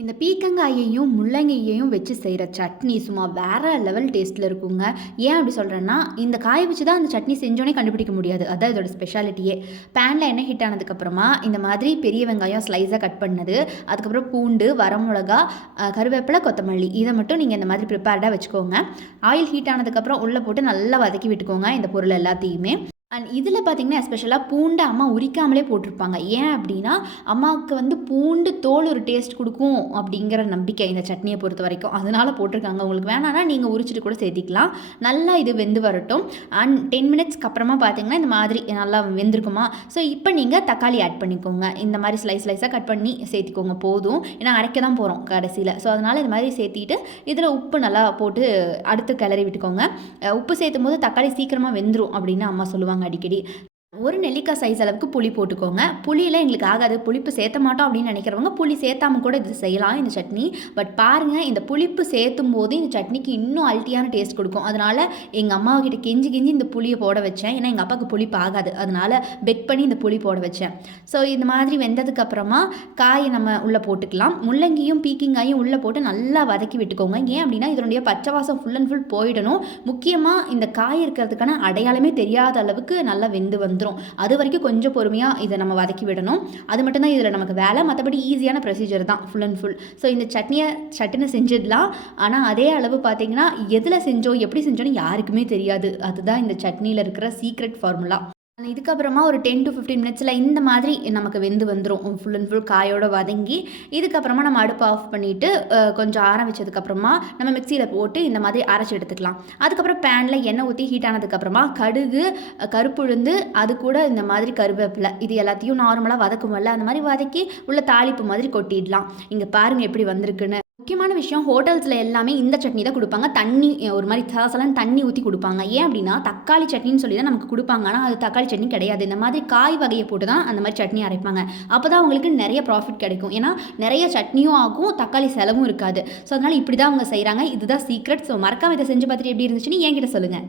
இந்த பீர்க்கங்காயையும், முள்ளங்கியையும் வச்சு செய்ற சட்னி சும்மா வேற லெவல் டேஸ்ட்ல இருக்குங்க. ஏன் அப்படி சொல்றேன்னா, இந்த காய வச்சு தான் அந்த சட்னி செஞ்சோனே கண்டுபிடிக்க முடியாது. அதான் இதோட ஸ்பெஷாலிட்டியே. பேன்ல எண்ணெய் ஹீட் ஆனதுக்கப்புறமா, இந்த மாதிரி பெரிய வெங்காயம் ஸ்லைஸா கட் பண்ணது, அதுக்கப்புறம் பூண்டு, வரமிளகா, கருவேப்பிலை, கொத்தமல்லி இத மட்டும் நீங்க இந்த மாதிரி ப்ரிப்பேர்டா வச்சுக்கோங்க. ஆயில் ஹீட் ஆனதுக்கப்புறம் உள்ள போட்டு நல்லா வதக்கி விட்டுக்கோங்க, இந்த பொருள் எல்லாத்தையுமே. அண்ட் இதில பார்த்தீங்கன்னா, எஸ்பெஷலா பூண்ட அம்மா உரிக்காமலே போட்டிருப்பாங்க. ஏன் அப்டின்னா, அம்மாவுக்கு வந்து பூண்டு தோல் ஒரு டேஸ்ட் குடுக்கும் அப்டிங்கிற நம்பிக்கை இந்த சட்னிய பொறுத்தவரைக்கும். அதனால போட்டிருக்காங்க. உங்களுக்கு வேணான்னா நீங்க உரிச்சிட்டு கூட சேர்த்திக்கலாம். நல்லா இது வெந்து வரட்டும். அண்ட் 10 மினிட்ஸ்க்கு அப்புறமா பார்த்தீங்கன்னா, இந்த மாதிரி நல்லா வெந்திருக்குமா, ஸோ இப்போ நீங்க தக்காளி ஆட் பண்ணிக்கோங்க. இந்த மாரி ஸ்லைஸா கட் பண்ணி சேர்த்திக்கோங்க போதும். ஏன்னா அரைக்க தான் போறோம் கடைசில. ஸோ அதனால இந்த மாதிரி சேர்த்திட்டு, இதில உப்பு நல்லா போட்டு அடுத்து கிளறி விட்டுக்கோங்க. உப்பு சேர்த்தும்போது தக்காளி சீக்கிரமா வெந்துரும் அப்டின்னு அம்மா சொல்லுவாங்க அடிக்கடி. ஒரு நெல்லிக்காய் சைஸ் அளவுக்கு புளி போட்டுக்கோங்க. புளியெல்லாம் எங்களுக்கு ஆகாது, புளிப்பு சேர்த்த மாட்டோம் அப்படின்னு நினைக்கிறவங்க புளி சேர்த்தாம கூட இது செய்யலாம் இந்த சட்னி. பட் பாருங்க, இந்த புளிப்பு சேர்த்தும் போது இந்த சட்னிக்கு இன்னும் அல்ட்டியான டேஸ்ட் கொடுக்கும். அதனால எங்கள் அம்மா கிட்ட கெஞ்சி கெஞ்சி இந்த புளியை போட வச்சேன். ஏன்னா எங்கள் அப்பாவுக்கு புளிப்பு ஆகாது, அதனால பெக் பண்ணி இந்த புளி போட வச்சேன். ஸோ இந்த மாதிரி வெந்ததுக்கு அப்புறமா காயை நம்ம உள்ளே போட்டுக்கலாம். முள்ளங்கியும் பீக்கிங்காயும் உள்ளே போட்டு நல்லா வதக்கி விட்டுக்கோங்க. ஏன் அப்படின்னா இதனுடைய பச்சை வாசம் ஃபுல் அண்ட் ஃபுல் போயிடணும். முக்கியமாக இந்த காய் இருக்கிறதுக்கான அடையாளமே தெரியாத அளவுக்கு நல்லா வெந்து வந்துடும். அது வரைக்கும் கொஞ்சம் பொறுமையாக இதை நம்ம வதக்கி விடணும். அது மட்டும் தான் இதில் நமக்கு வேலை. மற்றபடி ஈஸியான ப்ரொசீஜர் தான் ஃபுல் அண்ட் ஃபுல். ஸோ இந்த சட்னியை சட்டுன்னு செஞ்சிடலாம். ஆனால் அதே அளவு பார்த்தீங்கன்னா, எதில் செஞ்சோம் எப்படி செஞ்சோன்னு யாருக்குமே தெரியாது. அதுதான் இந்த சட்னியில் இருக்கிற சீக்ரெட் ஃபார்முலா. இதுக்கப்புறமா ஒரு 10 to 15 மினிட்ஸில் இந்த மாதிரி நமக்கு வெந்து வந்துடும். ஃபுல் அண்ட் ஃபுல் காயோட வதங்கி, இதுக்கப்புறமா நம்ம அடுப்பை ஆஃப் பண்ணிவிட்டு கொஞ்சம் ஆற வச்சதுக்கப்புறமா நம்ம மிக்சியில் போட்டு இந்த மாதிரி அரைச்சி எடுத்துக்கலாம். அதுக்கப்புறம் பேனில் எண்ணெய் ஊற்றி ஹீட் ஆனதுக்கப்புறமா கடுகு, கருப்புளுந்து, அது கூட இந்த மாதிரி கருவேப்பிலை இது எல்லாத்தையும் நார்மலாக வதக்குமல்ல அந்த மாதிரி வதக்கி உள்ள தாளிப்பு மாதிரி கொட்டிடலாம். இங்கே பாருங்கள் எப்படி வந்திருக்குன்னு. முக்கியமான விஷயம், ஹோட்டல்ஸில் எல்லாமே இந்த சட்னி தான் கொடுப்பாங்க. தண்ணி ஒரு மாதிரி சலசலன்னு தண்ணி ஊற்றி கொடுப்பாங்க. ஏன் அப்படின்னா தக்காளி சட்னின்னு சொல்லி தான் நமக்கு கொடுப்பாங்க. ஆனால் அது தக்காளி சட்னி கிடையாது. இந்த மாதிரி காய் வகையை போட்டு தான் அந்த மாதிரி சட்னி அரைப்பாங்க. அப்போ தான் அவங்களுக்கு நிறைய ப்ராஃபிட் கிடைக்கும். ஏன்னா நிறைய சட்னியும் ஆகும், தக்காளி செலவும் இருக்காது. ஸோ அதனால் இப்படி தான் அவங்க செய்கிறாங்க. இதுதான் சீக்ரெட். ஸோ மறக்காம இதை செஞ்சு பார்த்துட்டு எப்படி இருந்துச்சுன்னு என்கிட்ட சொல்லுங்கள்.